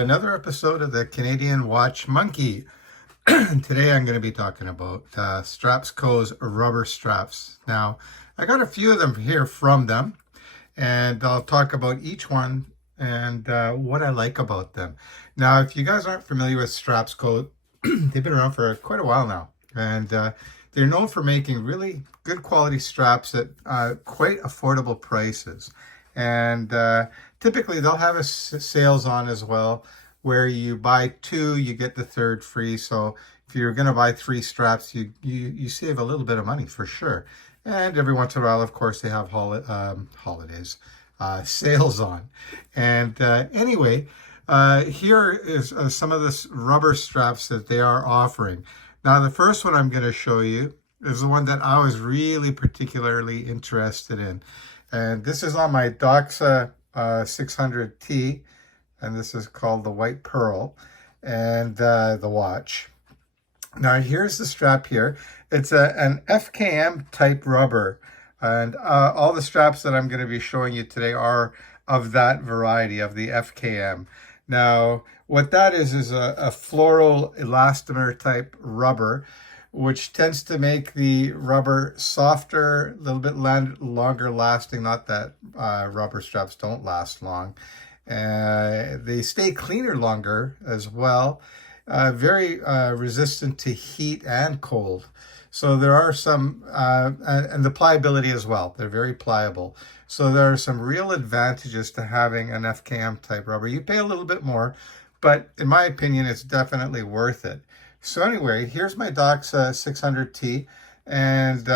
another episode of the Canadian Watch Monkey. Today I'm going to be talking about StrapsCo's rubber straps. Now, I got a few of them here from them, and I'll talk about each one and what I like about them. Now, if you guys aren't familiar with StrapsCo, they've been around for quite a while now, and they're known for making really good quality straps at quite affordable prices. And typically they'll have sales on as well, where you buy two, you get the third free. So if you're going to buy three straps, you save a little bit of money for sure. And every once in a while, of course, they have holidays, sales on. And anyway, here is some of the rubber straps that they are offering. Now, the first one I'm going to show you is the one that I was really particularly interested in. And this is on my Doxa 600T, and this is called the White Pearl, and the watch. Now, here's the strap here. It's an FKM type rubber, and all the straps that I'm going to be showing you today are of that variety, of the FKM. Now, what that is a floral elastomer type rubber, which tends to make the rubber softer, a little bit longer lasting. Not that rubber straps don't last long. They stay cleaner longer as well. Very resistant to heat and cold. So there are some, and the pliability as well. They're very pliable. So there are some real advantages to having an FKM type rubber. You pay a little bit more, but in my opinion, it's definitely worth it. So anyway, here's my Doxa 600T, and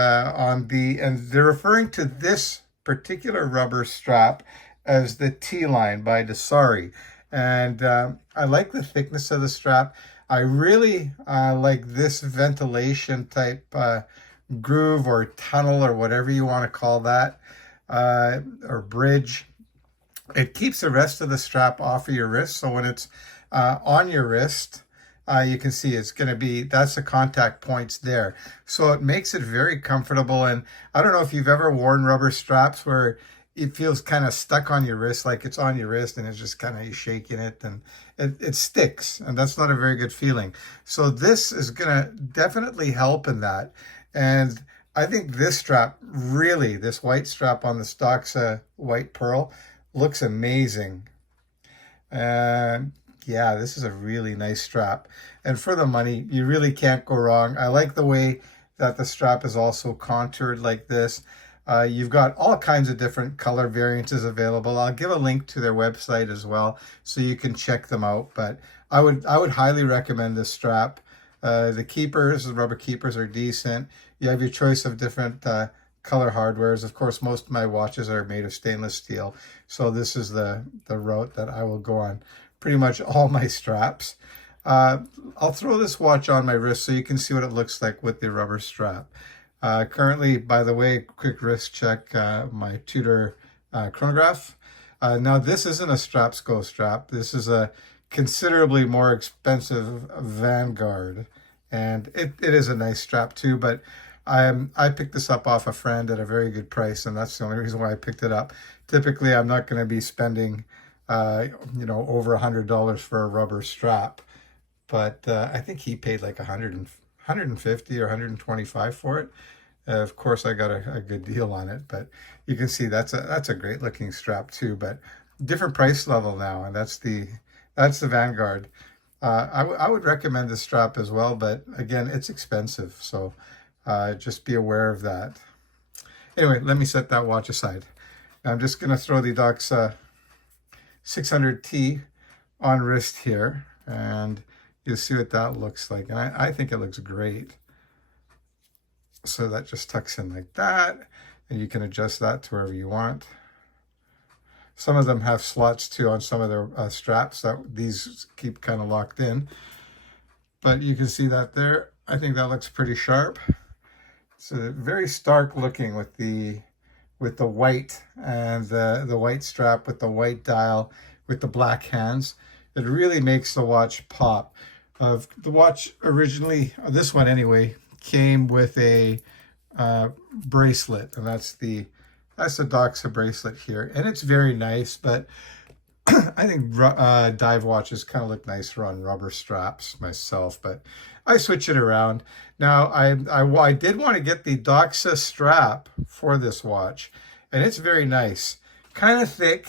they're referring to this particular rubber strap as the T-line by Doxa. And I like the thickness of the strap. I really like this ventilation type groove or tunnel or whatever you want to call that, or bridge. It keeps the rest of the strap off of your wrist. So when it's on your wrist, you can see it's going to be, that's the contact points there. So it makes it very comfortable. And I don't know if you've ever worn rubber straps where it feels kind of stuck on your wrist, like it's on your wrist and it's just kind of shaking it and it sticks. And that's not a very good feeling. So this is going to definitely help in that. And I think this strap, really, this white strap on the Doxa White Pearl looks amazing. Yeah, this is a really nice strap. And for the money, you really can't go wrong. I like the way that the strap is also contoured like this. You've got all kinds of different color variances available. I'll give a link to their website as well, so you can check them out. But I would highly recommend this strap. The keepers, the rubber keepers, are decent. You have your choice of different color hardwares. Of course, most of my watches are made of stainless steel. So this is the route that I will go on pretty much all my straps. I'll throw this watch on my wrist so you can see what it looks like with the rubber strap. Currently, by the way, quick wrist check, my Tudor chronograph. Now, this isn't a StrapsCo strap. This is a considerably more expensive Vanguard. And it is a nice strap too, but I picked this up off a friend at a very good price, and that's the only reason why I picked it up. Typically, I'm not going to be spending over $100 for a rubber strap, but I think he paid like $150 or $125 for it. Of course, I got a good deal on it, but you can see that's a great looking strap too, but different price level now, and that's the Vanguard. I would recommend this strap as well, but again, it's expensive, so just be aware of that. Anyway, let me set that watch aside. I'm just going to throw the Doxa 600T on wrist here, and you'll see what that looks like. And I think it looks great. So that just tucks in like that, and you can adjust that to wherever you want. Some of them have slots too on some of their straps that these keep kind of locked in. But you can see that there. I think that looks pretty sharp. It's very stark looking with the white and the white strap with the white dial with the black hands. It really makes the watch pop. The watch originally, this one anyway, came with a bracelet, and that's the Doxa bracelet here, and it's very nice, but I think dive watches kind of look nicer on rubber straps myself, but I switch it around. Now, I did want to get the Doxa strap for this watch, and it's very nice. Kind of thick,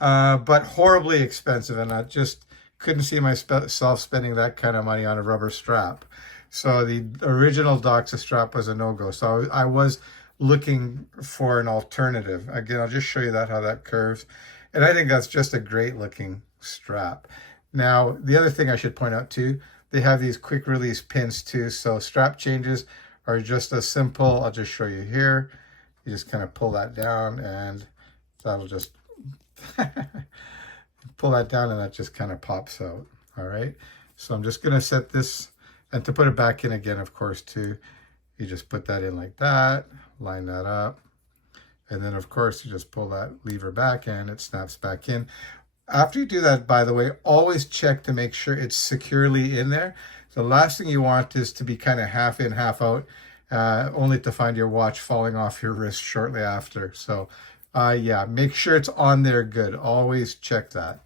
but horribly expensive, and I just couldn't see myself spending that kind of money on a rubber strap. So the original Doxa strap was a no-go. So I was looking for an alternative. Again, I'll just show you how that curves. And I think that's just a great looking strap. Now, the other thing I should point out too, they have these quick release pins too. So strap changes are just as simple. I'll just show you here. You just kind of pull that down and that'll just pull that down and that just kind of pops out. All right. So I'm just going to set this, and to put it back in again, of course, too, you just put that in like that, line that up. And then, of course, you just pull that lever back and it snaps back in. After you do that, by the way, always check to make sure it's securely in there. The last thing you want is to be kind of half in, half out, only to find your watch falling off your wrist shortly after. So, yeah, make sure it's on there good. Always check that.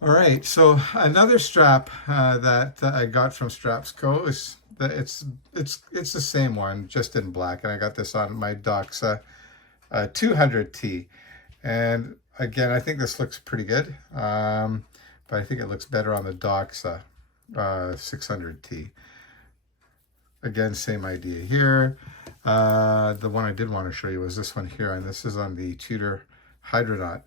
All right, so another strap that I got from StrapsCo is that it's the same one, just in black, and I got this on my Doxa 200T, and again, I think this looks pretty good, but I think it looks better on the Doxa 600T. Again, same idea here. The one I did want to show you was this one here, and this is on the Tudor Hydronaut.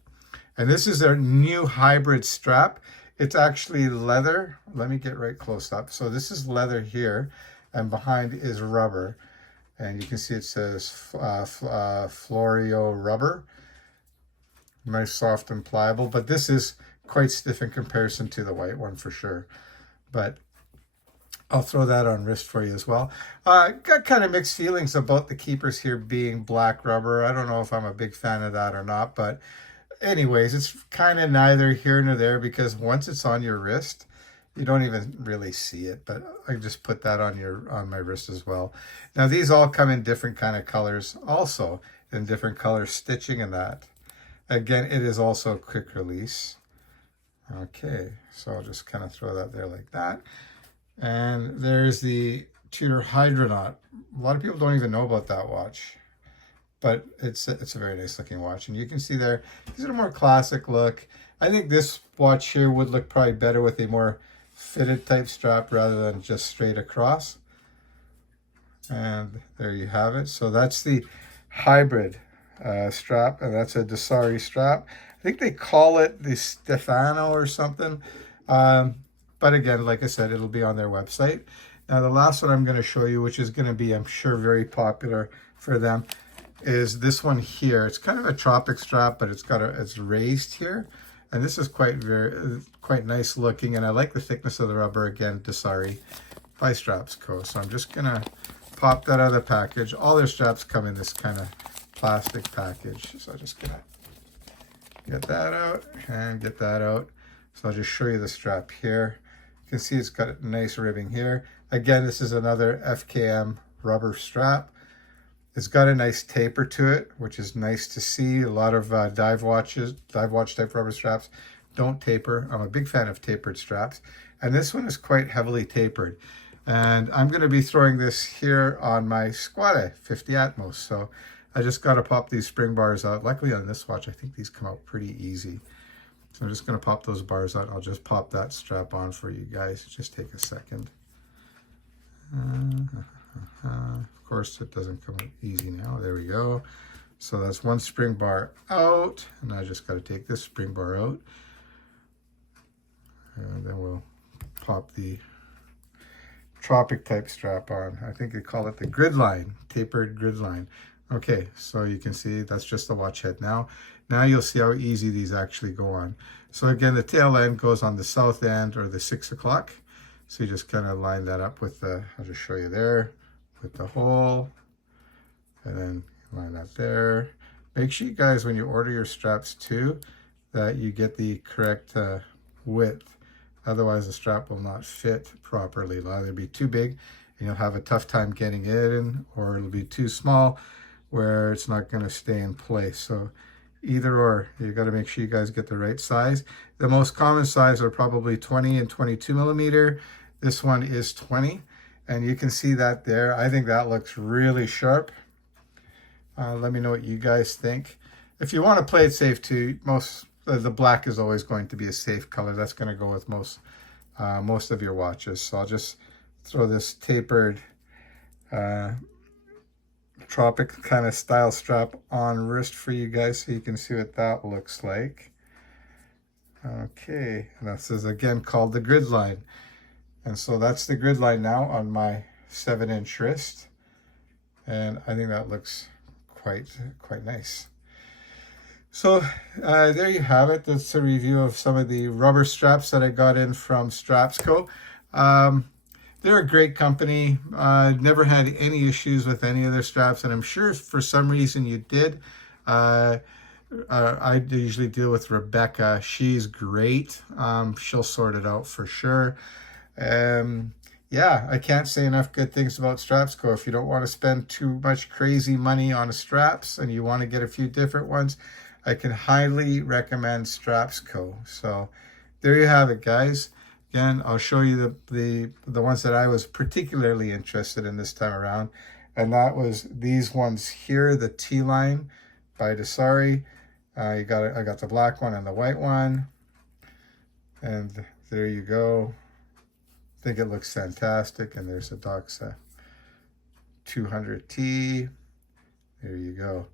And this is their new hybrid strap. It's actually leather. Let me get right close up. So this is leather here, and behind is rubber. And you can see it says Florio rubber. Nice, soft, and pliable. But this is quite stiff in comparison to the white one for sure. But I'll throw that on wrist for you as well. Got kind of mixed feelings about the keepers here being black rubber. I don't know if I'm a big fan of that or not, but anyways, it's kind of neither here nor there, because once it's on your wrist, you don't even really see it. But I just put that on my wrist as well. Now these all come in different kind of colors, also in different color stitching and that. Again, it is also quick release. Okay, so I'll just kind of throw that there like that. And there's the Tudor Hydronaut. A lot of people don't even know about that watch, but it's a very nice looking watch. And you can see there, these are a more classic look. I think this watch here would look probably better with a more fitted type strap rather than just straight across. And there you have it. So that's the hybrid strap, and that's a Doxa strap. I think they call it the Stefano or something. But again, like I said, it'll be on their website. Now the last one I'm going to show you, which is going to be, I'm sure, very popular for them, is this one here. It's kind of a Tropic strap, but it's raised here, and this is quite nice looking, and I like the thickness of the rubber. Again, Doxa by StrapsCo. So I'm just gonna pop that out of the package. All their straps come in this kind of plastic package, so I'm just gonna get that out and get that out. So I'll just show you the strap here. You can see it's got a nice ribbing here. Again, this is another FKM rubber strap. It's got a nice taper to it, which is nice to see. A lot of dive watch type rubber straps don't taper. I'm a big fan of tapered straps. And this one is quite heavily tapered. And I'm going to be throwing this here on my Squale 50 Atmos. So I just got to pop these spring bars out. Luckily on this watch, I think these come out pretty easy. So I'm just going to pop those bars out. I'll just pop that strap on for you guys. Just take a second. Of course, it doesn't come out easy now. There we go. So that's one spring bar out. And I just got to take this spring bar out. And then we'll pop the Tropic type strap on. I think they call it the grid line, tapered grid line. Okay, so you can see that's just the watch head now. Now you'll see how easy these actually go on. So again, the tail end goes on the south end, or the 6 o'clock. So you just kind of line that up with the, I'll just show you there, with the hole, and then line that there. Make sure you guys, when you order your straps too, that you get the correct width. Otherwise the strap will not fit properly. It'll either be too big and you'll have a tough time getting it in, or it'll be too small where it's not going to stay in place. So either or. You got to make sure you guys get the right size. The most common size are probably 20 and 22 millimeter. This one is 20, and you can see that there. I think that looks really sharp. Let me know what you guys think. If you want to play it safe too, the black is always going to be a safe color. That's going to go with most of your watches. So I'll just throw this tapered Tropic kind of style strap on wrist for you guys so you can see what that looks like. Okay, and this is again called the grid line. And so that's the grid line now on my 7-inch wrist. And I think that looks quite nice. So there you have it. That's a review of some of the rubber straps that I got in from StrapsCo. They're a great company. Never had any issues with any of their straps, and I'm sure for some reason you did. I usually deal with Rebecca. She's great. She'll sort it out for sure. Yeah, I can't say enough good things about StrapsCo. If you don't want to spend too much crazy money on straps and you want to get a few different ones, I can highly recommend StrapsCo. So there you have it, guys. Again, I'll show you the ones that I was particularly interested in this time around. And that was these ones here, the T-line by Doxa. I got the black one and the white one. And there you go. I think it looks fantastic. And there's a Doxa 200T. There you go.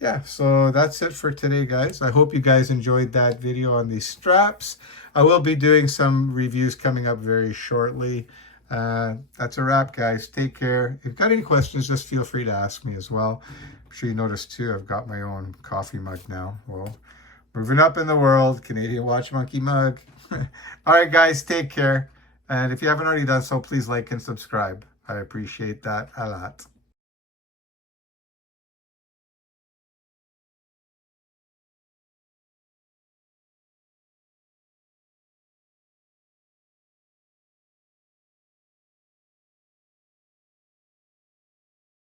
Yeah, so that's it for today, guys. I hope you guys enjoyed that video on these straps. I will be doing some reviews coming up very shortly. That's a wrap, guys. Take care. If you've got any questions, just feel free to ask me as well. I'm sure you noticed too, I've got my own coffee mug now. Well, moving up in the world, Canadian Watch Monkey mug. All right, guys, take care. And if you haven't already done so, please like and subscribe. I appreciate that a lot.